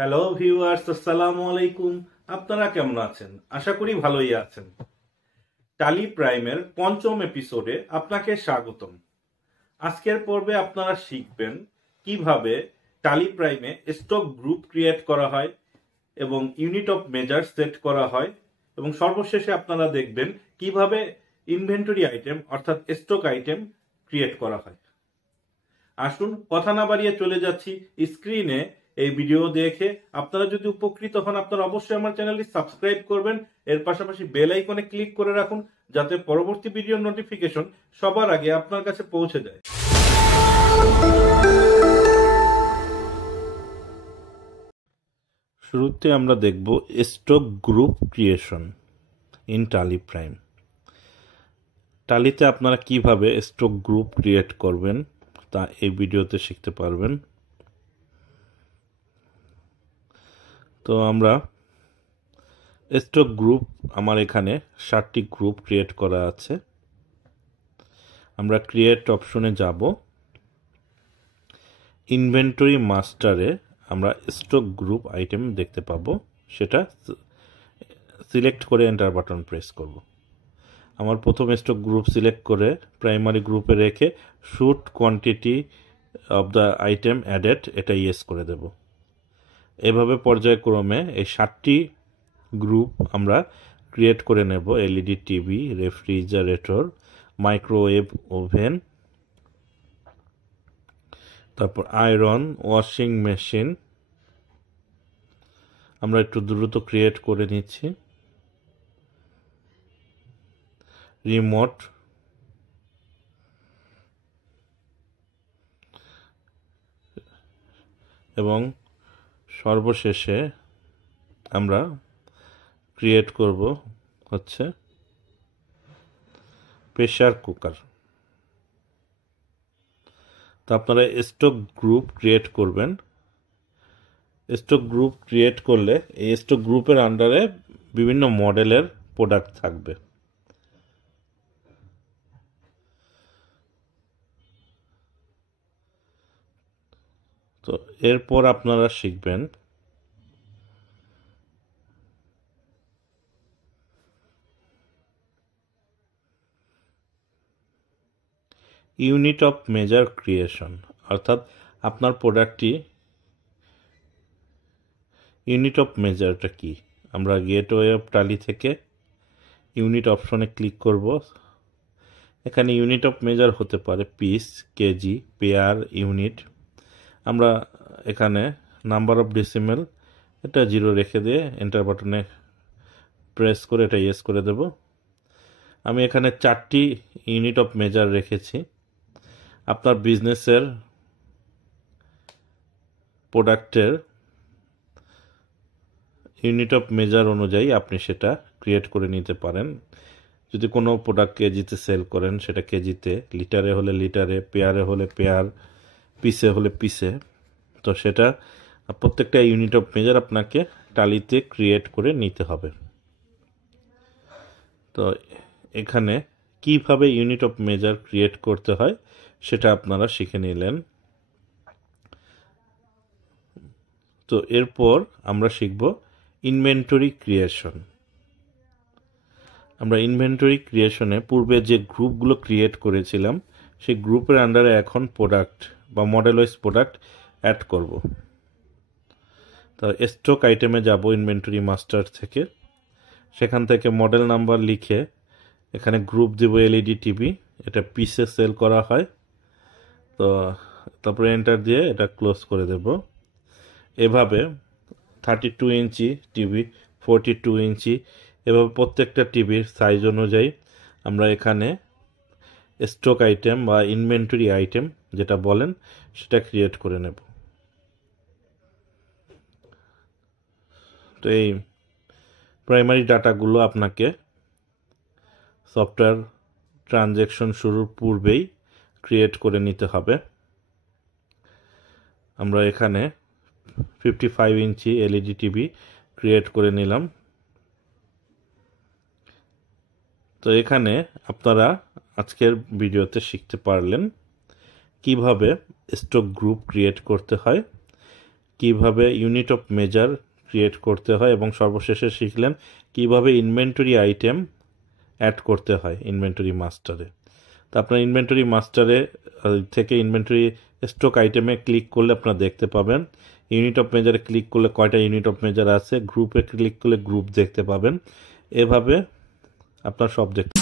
Hello viewers, আসসালামু আলাইকুম। আপনারা কেমন আছেন? আশা করি ভালোই আছেন। টালি প্রাইমের পঞ্চম এপিসোডে আপনাকে স্বাগতম। আজকের পর্বে আপনারা শিখবেন কিভাবে টালি প্রাইমে স্টক গ্রুপ ক্রিয়েট করা হয় এবং ইউনিট অফ মেজার সেট করা হয়, এবং সর্বশেষে আপনারা দেখবেন কিভাবে ইনভেন্টরি আইটেম অর্থাৎ স্টক আইটেম ক্রিয়েট করা হয়। আসুন কথা না বাড়িয়ে চলে যাচ্ছি স্ক্রিনে। এই ভিডিও দেখে আপনারা যদি উপকৃত হন, আপনারা অবশ্যই আমার চ্যানেলটি সাবস্ক্রাইব করবেন। এর পাশাপাশি বেল আইকনে ক্লিক করে রাখুন, যাতে পরবর্তী ভিডিওর নোটিফিকেশন সবার আগে আপনার কাছে পৌঁছে যায়। শুরুতে আমরা দেখব স্টক গ্রুপ ক্রিয়েশন ইন টালি প্রাইম। টালিতে আপনারা কিভাবে স্টক গ্রুপ ক্রিয়েট করবেন তা এই ভিডিওতে শিখতে পারবেন। তো আমরা স্টক গ্রুপ, আমার এখানে 7টি গ্রুপ ক্রিয়েট করা আছে। আমরা ক্রিয়েট অপশনে যাব। ইনভেন্টরি মাস্টারে আমরা স্টক গ্রুপ আইটেম দেখতে পাবো, সেটা সিলেক্ট করে এন্টার বাটন প্রেস করব। আমার প্রথম স্টক গ্রুপ সিলেক্ট করে প্রাইমারি গ্রুপে রেখে shoot quantity of the item added এটা ইয়েস করে দেব। এভাবে পর্যায়ক্রমে এই 7টি গ্রুপ আমরা ক্রিয়েট করে নেব। LED TV, refrigerator, microwave oven, তারপর আয়রন, ওয়াশিং মেশিন। আমরা একটু দ্রুত ক্রিয়েট করে নিচ্ছি। রিমোট, এবং সর্বশেষে আমরা ক্রিয়েট করব হচ্ছে প্রেসার কুকার। তো আপনারা স্টক গ্রুপ ক্রিয়েট করবেন। স্টক গ্রুপ ক্রিয়েট করলে এই স্টক গ্রুপের আন্ডারে বিভিন্ন মডেলের প্রোডাক্ট থাকবে। তো এরপর আপনারা শিখবেন ইউনিট অফ মেজার ক্রিয়েশন, অর্থাৎ আপনার প্রোডাক্টটি ইউনিট অফ মেজারটা কি। আমরা গেটওয়ে অফ টালি থেকে ইউনিট অপশনে ক্লিক করব। এখানে ইউনিট অফ মেজার হতে পারে পিস, কেজি, পেয়ার, ইউনিট। আমরা এখানে নাম্বার অফ ডেসিমেল এটা 0 রেখে দিয়ে এন্টার বাটনে প্রেস করে এটা ইয়েস করে দেব। আমি এখানে 4টি ইউনিট অফ মেজার রেখেছি। আপনার বিজনেসের প্রোডাক্টের ইউনিট অফ মেজার অনুযায়ী আপনি সেটা ক্রিয়েট করে নিতে পারেন। যদি কোনো প্রোডাক্ট কেজিতে সেল করেন সেটা কেজিতে, লিটারে হলে লিটারে, পেয়ারে হলে পেয়ার, পিসে হলে পিসে। তো সেটা প্রত্যেকটা ইউনিট অফ মেজার আপনাকে টালিতে ক্রিয়েট করে নিতে হবে। তো এখানে কিভাবে ইউনিট অফ মেজার ক্রিয়েট করতে হয় সেটা আপনারা শিখে নিলেন। তো এরপর আমরা শিখব ইনভেন্টরি ক্রিয়েশন। আমরা ইনভেন্টরি ক্রিয়েশনে পূর্বে যে গ্রুপগুলো ক্রিয়েট করেছিলাম সেই গ্রুপের আন্ডারে এখন প্রোডাক্ট বা মডেল ওয়াইজ প্রোডাক্ট অ্যাড করব। তো স্টক আইটেমে যাব ইনভেন্টরি মাস্টার থেকে। সেখান থেকে মডেল নাম্বার লিখে এখানে গ্রুপ দেব এলইডি টিভি, এটা পিসে সেল করা হয়। তো তারপরে এন্টার দিয়ে এটা ক্লোজ করে দেব। এভাবে 32 ইঞ্চি টিভি, 42 ইঞ্চি, এভাবে প্রত্যেকটা টিভির সাইজ অনুযায়ী আমরা এখানে স্টক আইটেম বা ইনভেন্টরি আইটেম যেটা বলেন সেটা ক্রিয়েট করে নেব। তো এই প্রাইমারি ডাটাগুলো আপনাকে সফটওয়্যার ট্রানজ্যাকশন শুরুর পূর্বেই ক্রিয়েট করে নিতে হবে। আমরা এখানে 55 ইঞ্চি এলইডি টিভি ক্রিয়েট করে নিলাম। তো এখানে আপনারা আজকের ভিডিওতে শিখতে পারলেন কিভাবে স্টক গ্রুপ ক্রিয়েট করতে হয়, কিভাবে ইউনিট অফ মেজার ক্রিয়েট করতে হয় এবং সর্বশেষে শিখলেন কিভাবে ইনভেন্টরি আইটেম অ্যাড করতে হয় ইনভেন্টরি মাস্টারে। তো আপনার ইনভেন্টরি মাস্টারে থেকে ইনভেন্টরি স্টক আইটেমে ক্লিক করলে আপনারা দেখতে পাবেন। ইউনিট অফ মেজারে ক্লিক করলে কয়টা ইউনিট অফ মেজার আছে, গ্রুপে ক্লিক করলে গ্রুপ দেখতে পাবেন। এভাবে আপনার সব দেখতে